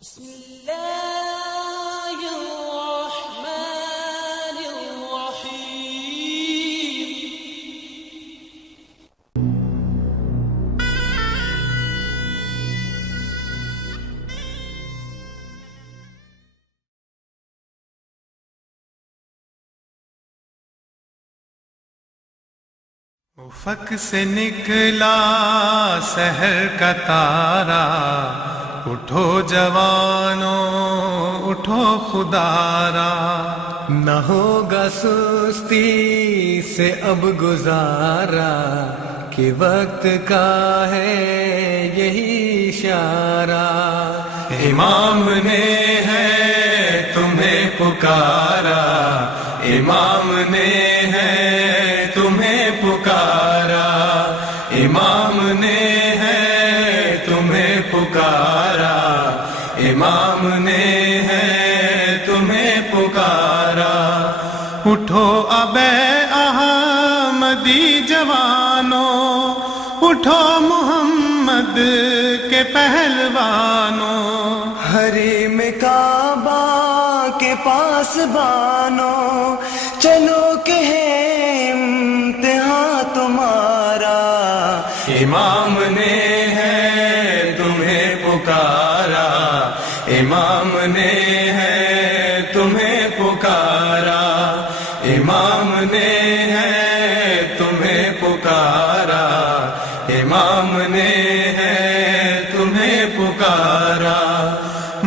بسم اللہ الرحمن الرحیم۔ افق سے نکلا سحر کا تارا، اٹھو جوانوں اٹھو خدارا، نہ ہوگا سستی سے اب گزارا، کہ وقت کا ہے یہی اشارہ، امام نے ہے تمہیں پکارا، امام نے ہے تمہیں پکارا، امام نے ہے تمہیں پکارا، امام نے ہے تمہیں پکارا، اٹھو اب احمدی جوانوں، اٹھو محمد کے پہلوانوں، حریم کعبہ کے پاس بانو، چلو کہ ہے امتحان تمہارا، امام نے ہے تمہیں پکارا، امام نے ہے تمہیں پکارا، امام نے ہے تمہیں پکارا، امام نے ہے تمہیں پکارا،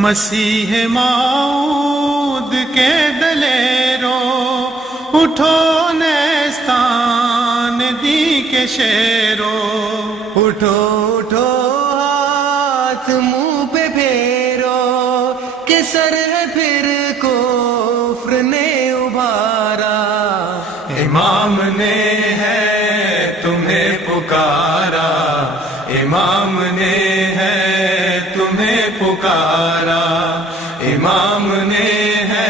مسیح موعود کے دلیروں، اٹھو نیستان دی کے شیروں، اٹھو اٹھو ہاتھ منہ پہ پھیرو، کہ سر ہے پھر کفر نے ابھارا، امام نے ہے تمہیں پکارا، امام نے ہے تمہیں پکارا، امام نے ہے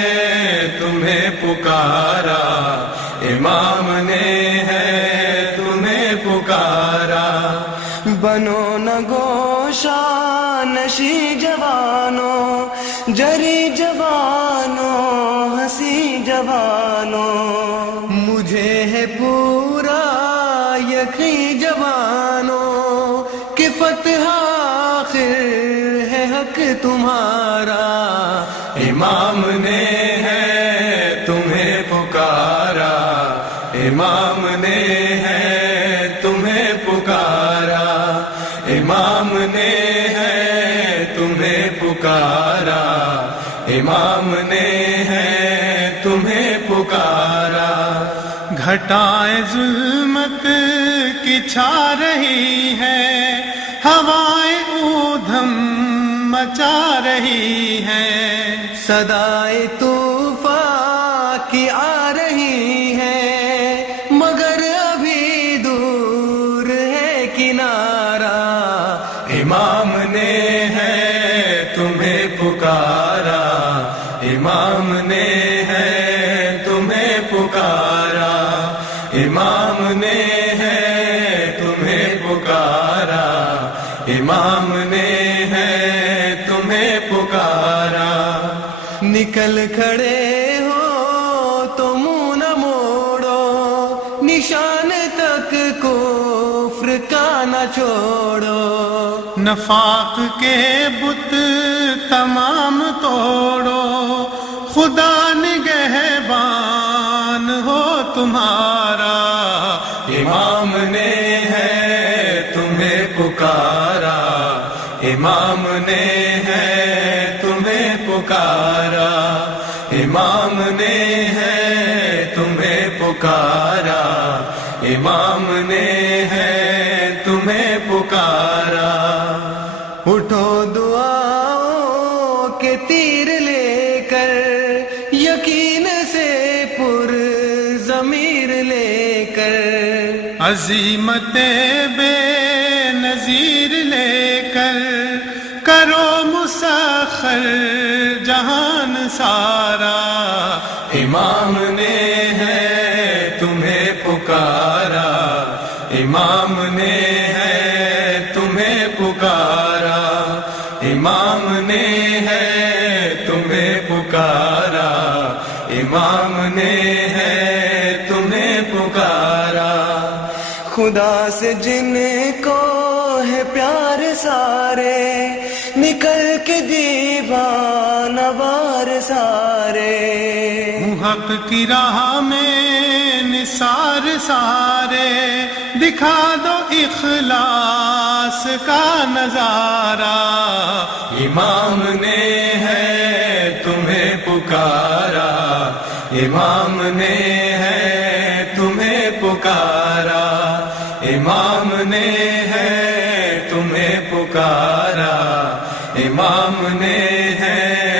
تمہیں پکارا، امام نے ہے تمہیں پکارا، بنو نہ گوشہ نشی جوانوں، جری جوانوں ہنسی جوانوں، مجھے ہے پورا یقین جوانوں، کہ فتح آخر ہے حق تمہارا، امام نے ہے تمہیں پکارا، امام نے ہے تمہیں پکارا، امام نے ہے تمہیں پکارا، امام نے ہے تمہیں پکارا، گھٹائیں ظلمت کی چھا رہی ہے، ہوائیں اودھم مچا رہی ہیں، صدائے طوفان کی آ رہی ہے، مگر ابھی دور ہے کنارہ، امام نے ہے تمہیں پکارا، امام نے ہے تمہیں پکارا، امام نے ہے تمہیں پکارا، امام نے ہے تمہیں پکارا، نکل کھڑے ہو تو منہ نہ موڑو، نشان تک کفر کا نہ چھوڑو، نفاق کے بت تمام توڑو، خدا نگہبان ہو تمہارا، امام نے ہے تمہیں پکارا، امام نے ہے تمہیں پکارا، امام نے ہے تمہیں پکارا، امام نے ہے تمہیں پکارا، اٹھو دعاؤں کے تیر لے کر، یقین سے پر ضمیر لے کر، عزیمت بے نظیر لے کر، کرو مسخر جہان سارا، امام نے ہے تمہیں پکارا، امام نے ہے تمہیں پکارا، امام نے ہے تمہیں پکارا، امام نے ہے تمہیں پکارا۔ خدا سے جن کو ہے پیار سارے، نکل کے دیوان وار سارے، حق کی راہ میں نثار سارے، دکھا دو اخلاص کا نظارہ، امام نے ہے تمہیں پکارا، امام نے ہے تمہیں پکارا، امام نے ہے تمہیں پکارا، امام نے ہے